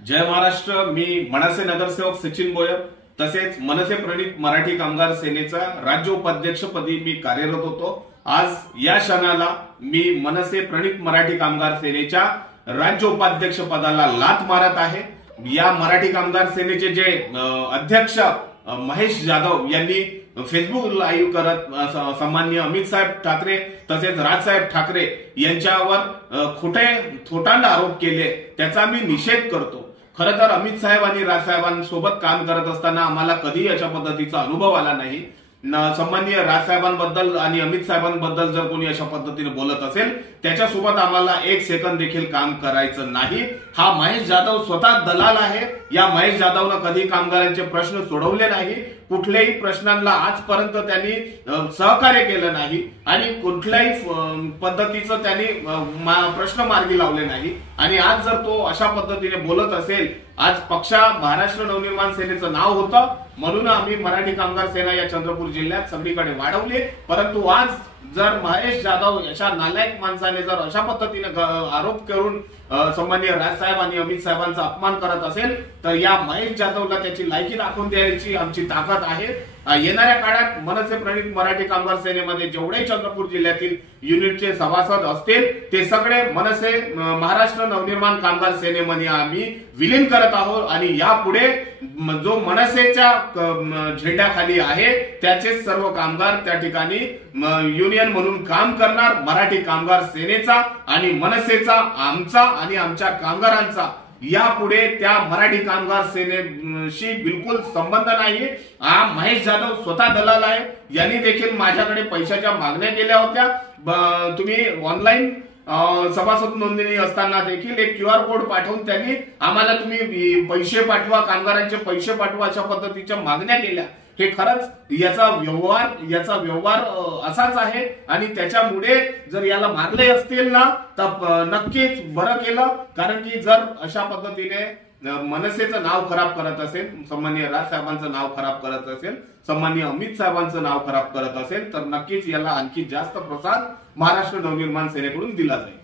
जय महाराष्ट्र। मी मनसे नगरसेवक सचिन बोयर तसेच मनसे प्रणित मराठी कामगार सेनेचा राज्य उपाध्यक्षपदी मी कार्यरत होतो। आज या क्षणाला मी मनसे प्रणित मराठी कामगार सेनेच्या राज्य उपाध्यक्ष पदाला लाथ मारत आहे। या मराठी कामगार सेनेचे जे अध्यक्ष महेश जाधव यांनी फेसबुक लाईव्ह करत सन्माननीय अमित साहेब ठाकरे तसेच राजसाहेब ठाकरे यांच्यावर खोटे थोटांड आरोप केले, त्याचा मी निषेध करतो। खरं तर अमित साहेब आणि राजसाहेबांसोबत काम करत असताना आम्हाला कधी अशा पद्धतीचा अनुभव आला नाही। सन्माननीय राजसाहेबांबद्दल आणि अमित साहेबांबद्दल जर कोणी अशा पद्धतीने बोलत असेल त्याच्यासोबत आम्हाला एक सेकंद देखील काम करायचं नाही। हा महेश जाधव स्वतः दलाल आहे। या महेश जाधवनं कधी कामगारांचे प्रश्न सोडवले नाही, कुठल्याही प्रश्नांना आजपर्यंत त्यांनी सहकार्य केलं नाही आणि कुठल्याही पद्धतीचं त्यांनी प्रश्न मार्गी लावले नाही। आणि आज जर तो अशा पद्धतीने बोलत असेल, आज पक्षा महाराष्ट्र नवनिर्माण सेनेचं नाव होतं म्हणून आम्ही मराठी कामगार सेना या चंद्रपूर जिल्ह्यात सगळीकडे वाढवली, परंतु आज जर महेश जाधव अशा नालायक माणसाने जर अशा पद्धतीने आरोप करून सन्माननीय राजसाहेब आणि अमित साहेबांचा अपमान करत असेल तर या महेश जाधवला त्याची लायकी दाखवून द्यायची आमची ताकद आहे। येणाऱ्या काळात मनसे प्रणित मराठी कामगार सेनेमध्ये जेवढे चंद्रपूर जिल्ह्यातील युनिटचे सभासद असतील ते सगळे मनसे महाराष्ट्र नवनिर्माण कामगार सेनेमध्ये आम्ही विलीन करत आहोत आणि यापुढे जो मनसेच्या झेंड्याखाली आहे त्याचे सर्व कामगार त्या ठिकाणी युनियन म्हणून काम करणार। मराठी कामगार सेनेचा आणि मनसेचा, आमचा आणि आमच्या कामगारांचा यापुढे त्या मराठी कामगार सेनेशी बिलकुल संबंध नाही। हा महेश जाधव स्वतः दलाल आहे। यांनी देखील माझ्याकडे पैशाच्या मागण्या केल्या होत्या। तुम्ही ऑनलाईन सभासद नोंदणी असताना देखील एक QR कोड पाठवून त्यांनी आम्हाला तुम्ही पैसे पाठवा, कामगारांचे पैसे पाठवा अशा पद्धतीच्या मागण्या केल्या। हे खरंच याचा व्यवहार असाच आहे आणि त्याच्यामुळे जर याला मारले असतील ना तर नक्कीच बरं केलं, कारण की जर अशा पद्धतीने मनसेचं नाव खराब करत असेल, सन्माननीय राजसाहेबांचं नाव खराब करत असेल, सन्माननीय अमित साहेबांचं नाव खराब करत असेल तर नक्कीच याला आणखी जास्त प्रतिसाद महाराष्ट्र नवनिर्माण सेनेकडून दिला जाईल।